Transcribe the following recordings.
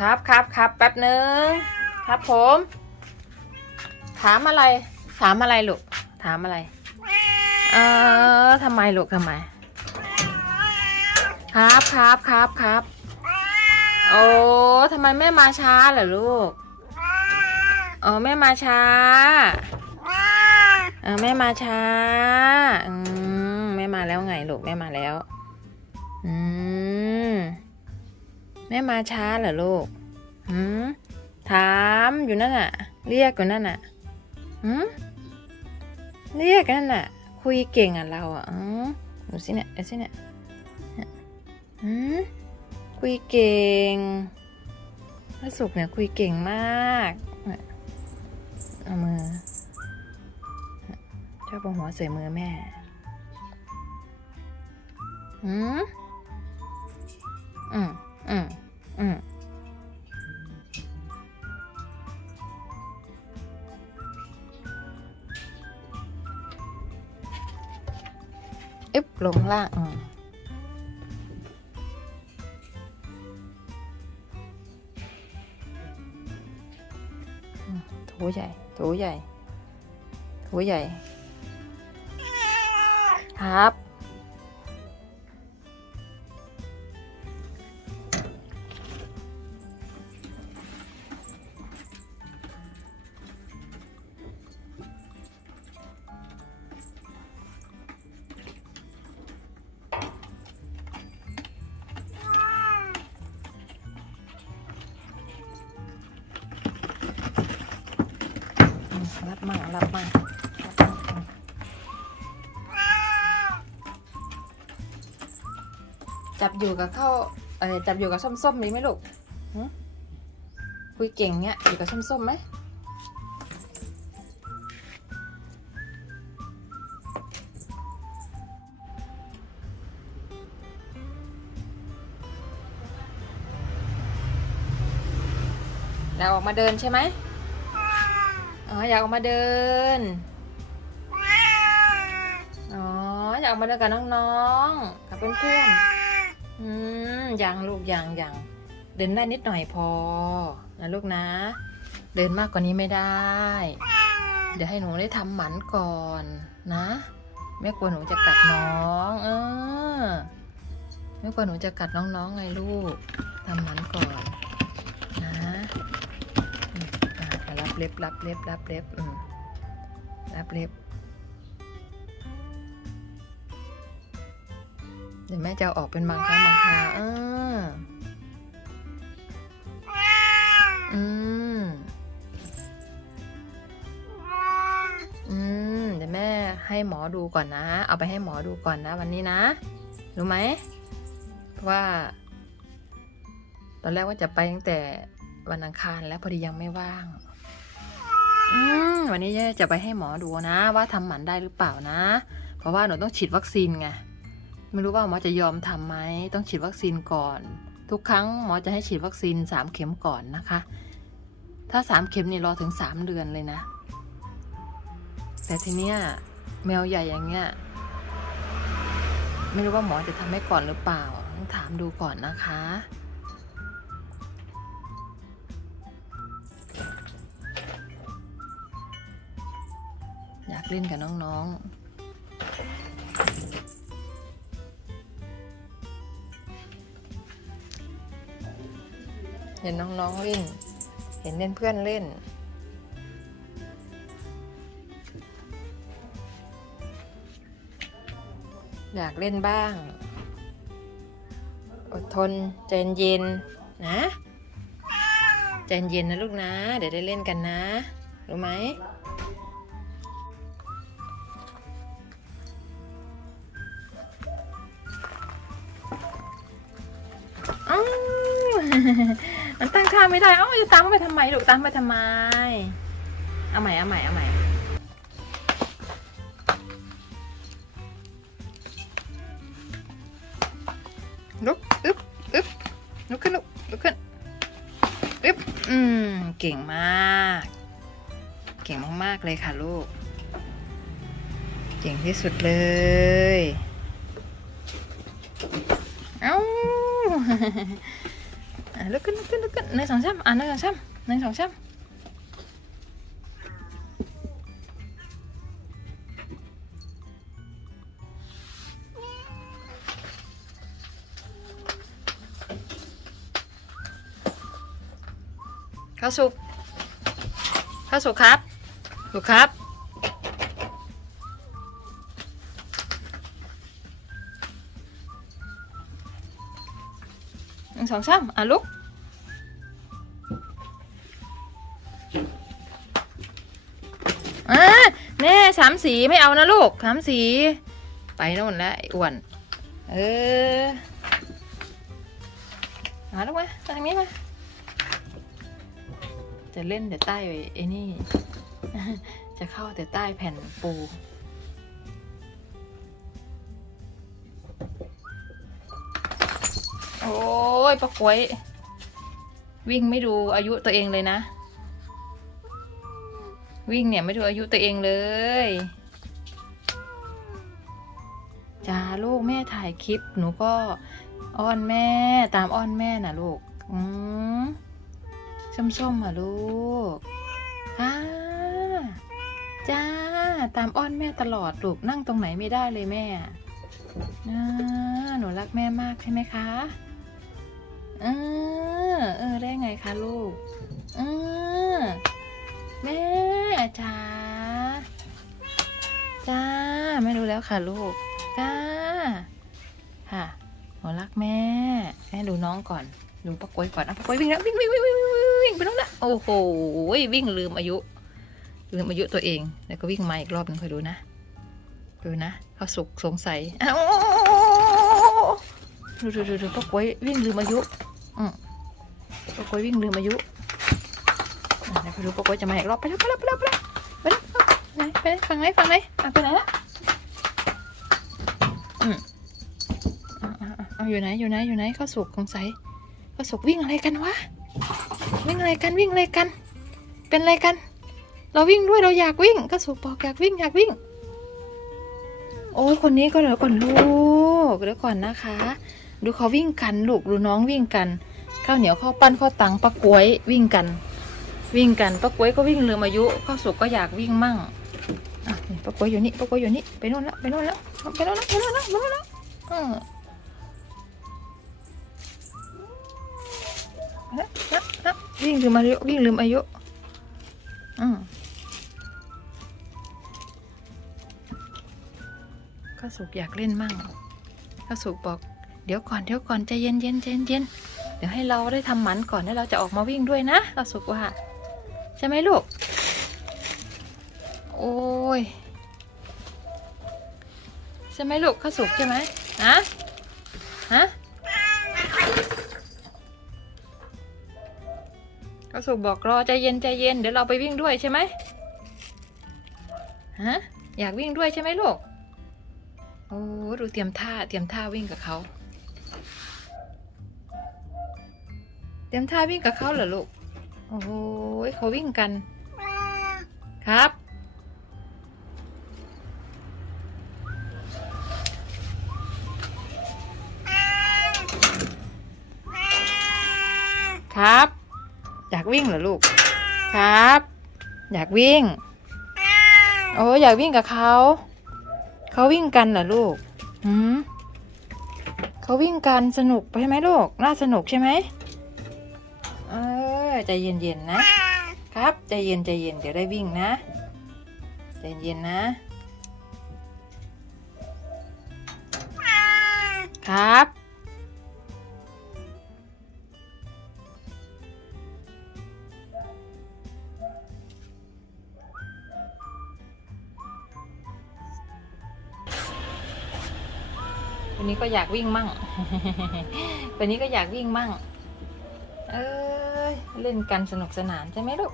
ครับครับครับแป๊บหนึ่งครับผม ถามอะไร ถามอะไรลูก ถามอะไร เออทำไมลูกทำไม ครับครับครับครับ โอ้ทำไมแม่มาช้าเหรอลูกอ๋อแม่มาช้าเออแม่มาช้า อืมแม่มาแล้วไงลูกแม่มาแล้ว อืม แม่มาช้าเหรอลูกหืมถามอยู่นั่นน่ะ เรียกอยู่นั่นน่ะหืมเรียกนั่นน่ะ คุยเก่งอะเราอะอืมดูสิเนี่ยดูสิเนี่ยหืมคุยเก่งพระสุกร์เนี่ยคุยเก่งมากเนี่ยเอามือชอบเอาหัวใส่มือแม่หืมอืม อืมอืมอึบลงล่างอืมอืมถูใหญ่ ถูใหญ่ ถูใหญ่ ครับ รับมั่งรับมั่งรับมั่งอืมจับอยู่กับข้าวเออจับอยู่กับส้มๆมีไหมลูกหึคุยเก่งเงี้ยอยู่กับส้มๆไหมอยาออกมาเดินใช่ไหม อ๋ออยากออกมาเดิน อ๋ออยากออกมาเดินกับน้องๆ กับเพื่อนๆ อืมยังลูกยังยังเดินได้นิดหน่อยพอนะลูกนะ เดินมากกว่านี้ไม่ได้ เดี๋ยวให้หนูได้ทำหมันก่อนนะแม่กลัวหนูจะกัดน้องเออแม่กลัวหนูจะกัดน้องๆไงลูกทำหมันก่อนนะอืมอะรับ เล็บรับเล็บรับเล็บอืมรับเล็บเดี๋ยวแม่จะออกเป็นบางครั้งบางคราเอออืม อืม เดี๋ยวแม่ให้หมอดูก่อนนะ เอาไปให้หมอดูก่อนนะ วันนี้นะ รู้ไหมเพราะว่า ตอนแรกว่าจะไปตั้งแต่วันอังคารแล้วพอดียังไม่ว่าง อืมวันนี้จะไปให้หมอดูนะ ว่าทำหมันได้หรือเปล่านะ เพราะว่าหนูต้องฉีดวัคซีนไงไม่รู้ว่าหมอจะยอมทำไหมต้องฉีดวัคซีนก่อน ทุกครั้งหมอจะให้ฉีดวัคซีนสามเข็มก่อนนะคะ ถ้าสามเข็มนี่รอถึงสามเดือนเลยนะ แต่ทีเนี้ยแมวใหญ่อย่างเงี้ยไม่รู้ว่าหมอจะทำให้ก่อนหรือเปล่าต้องถามดูก่อนนะคะ เล่นกับน้องๆ เห็นน้องๆเล่น เห็นเพื่อนเล่น อยากเล่นบ้าง อดทนใจเย็นนะใจเย็นนะลูกนะ เดี๋ยวได้เล่นกันนะ รู้ไหม มันตั้งค่าไม่ได้ เอ้าจะตั้งไปทำไมลูกตั้งไปทำไม เอาใหม่เอาใหม่เอาใหม่ลุกอึ๊บอึ๊บลุกขึ้นลุกลุกขึ้นอึ๊บอืม เก่งมาก เก่งมากๆเลยค่ะลูก เก่งที่สุดเลย เอ้า ลุกขึ้นลุกขึ้นลุกขึ้นหนึ่งสองสามอะหนึ่ง งสองสามข้าวสุกข้าวสุกครับสุกครับหนึ่งสองสามอะลุก อะแน่สามสีไม่เอานะลูกสามสี ไปโน่นแล้วไอ้อ้วน เออมาลูกมาทางนี้มา จะเล่นแต่ใต้ไอ้นี่ จะเข้าแต่ใต้แผ่นปู โอ้ยปะกวย วิ่งไม่ดูอายุตัวเองเลยนะ วิ่งเนี่ยไม่ดูอายุตัวเองเลยจ้าลูกแม่ถ่ายคลิป หนูก็อ้อนแม่ตามอ้อนแม่น่ะลูก อืมส้มๆอะลูกอ่าจ้า ตามอ้อนแม่ตลอดลูกนั่งตรงไหนไม่ได้เลยแม่หนูรักแม่มากใช่ไหมคะ เออเออได้ไงคะลูกเออแม่จ้าจ้าไม่รู้แล้วค่ะลูกจ้าค่ะหนูรักแม่แม่ดูน้องก่อนดูปะกวยก่อนอะปะกวยวิ่งแล้ววิ่งวิ่งวิ่งวิ่งวิ่งวิ่งวิ่งไปน้องนะโอ้โหวิ่งลืมอายุ ลืมอายุตัวเอง แล้วก็วิ่งมาอีกรอบหนึงคอยดูนะ ดูนะเขาสุกสงสัยอ้าว ดูดูดูดูปะกวยวิ่งลืมอายุอืมปะกวยวิ่งลืมอายุอะไปดูปะกวยจะมาอีกรอบไปแล้วไปแล้วไปแล้วไปแล้วไปแล้วไหนไปไหนฝั่งไหนฝั่งไหนอะไปไหนละอืมอะอะอะเอาอยู่ไหนอยู่ไหนอยู่ไหนข้าวสุกสงสัยข้าวสุกวิ่งอะไรกันวะวิ่งอะไรกันวิ่งอะไรกัน เป็นอะไรกัน เราวิ่งด้วยเราอยากวิ่งข้าวสุกบอกอยากวิ่งอยากวิ่งโอ้ยคนนี้ก็เดี๋ยวก่อนลูกเดี๋ยวก่อนนะคะ ดูเขาวิ่งกันลูกดูน้องวิ่งกันข้าวเหนียวข้าวปั้นข้าวตังปะกล้วยวิ่งกัน วิ่งกันปะกล้วยก็วิ่งลืมอายุข้าวสุกก็อยากวิ่งมั่งอะนี่ปะกล้วยอยู่นี่ปะกล้วยอยู่นี่ไปโน่นแล้วไปโน่นแล้วไปโน่นแล้วไปโน่นแล้วไปโน่นแล้วเออแล้วแล้วแล้ววิ่งลืมอายุวิ่งลืมอายุอืมข้าวสุกอยากเล่นมั่งข้าวสุกบอก เดี๋ยวก่อนเดี๋ยวก่อนใจเย็นเย็นเย็นเย็นเดี๋ยวให้เราได้ทำหมันก่อนแล้วเราจะออกมาวิ่งด้วยนะเราสุกว่า ใช่ไหมลูก โอ้ยใช่ไหมลูกข้าสุกใช่ไหมฮะฮะข้าสุกบอกรอใจเย็นใจเย็นเดี๋ยวเราไปวิ่งด้วยใช่ไหมฮะอยากวิ่งด้วยใช่ไหมลูกโอ้ดูเตรียมท่าเตรียมท่าวิ่งกับเขา เตรียมท่าวิ่งกับเขาเหรอลูก โอ้โหเขาวิ่งกัน ครับ ครับ อยากวิ่งเหรอลูก ครับ อยากวิ่ง โอ้อยากวิ่งกับเขา เขาวิ่งกันเหรอลูก หืมเขาวิ่งกันสนุกใช่ไหมลูก น่าสนุกใช่ไหม เออใจเย็นๆนะครับใจเย็นใจเย็นเดี๋ยวได้วิ่งนะใจเย็นนะครับ วันนี้ก็อยากวิ่งมั่ง วันนี้ก็อยากวิ่งมั่ง เอ้ย เล่นกันสนุกสนานใช่ไหมลูก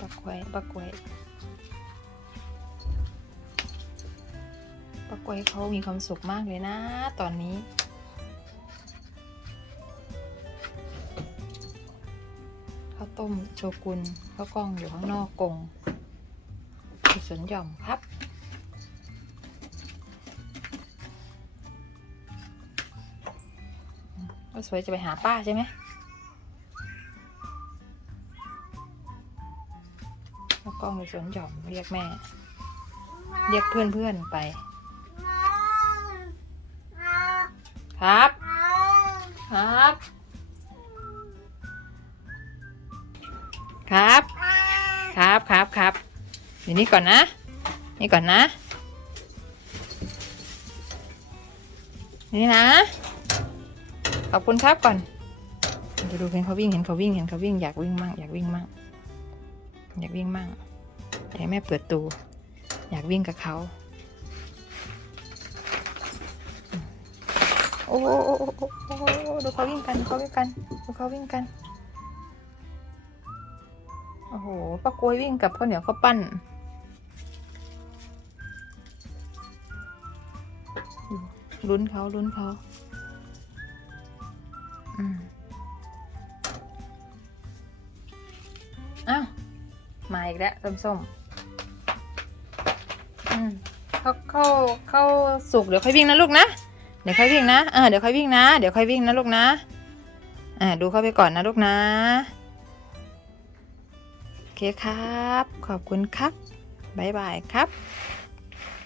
ปักไว้ปักไว้ปักไว้เขามีความสุขมากเลยนะ ตอนนี้ ต้มโชกุนข้าวกล้องอยู่ข้างนอกกงสวนหย่อมครับ ก็สวยจะไปหาป้าใช่ไหมแล้วกล้องอยู่สวนหย่อมเรียกแม่ เรียกเพื่อนเพื่อนๆไป ครับ ครับ ครับ ครับครับครับอยู่นี่ก่อนนะ นี่ก่อนนะ นี่นะ ขอบคุณครับก่อนจะดูเห็นเขาวิ่งเห็นเขาวิ่งเห็นเขาวิ่งอยากวิ่งมั่งอยากวิ่งมั่งอยากวิ่งมากให้แม่เปิดตูอยากวิ่งกับเขาโอ้โหโอ้โหโอ้โหโอ้โหดูเขาวิ่งกันดูเขาวิ่งกันดูเขาวิ่งกัน โอ้โหป้ากล้วยวิ่งกับข้าวเหนียวข้าวปั้น ลุ้นเขาลุ้นเขาอืมอ้าวมาอีกแล้วส้มๆอืมเข้าเข้าเข้าสุกเดี๋ยวค่อยวิ่งนะลูกนะ เดี๋ยวค่อยวิ่งนะ เออเดี๋ยวค่อยวิ่งนะ เดี๋ยวค่อยวิ่งนะลูกนะ อ่าดูเข้าไปก่อนนะลูกนะ เคครับ ขอบคุณครับ บ๊ายบายครับ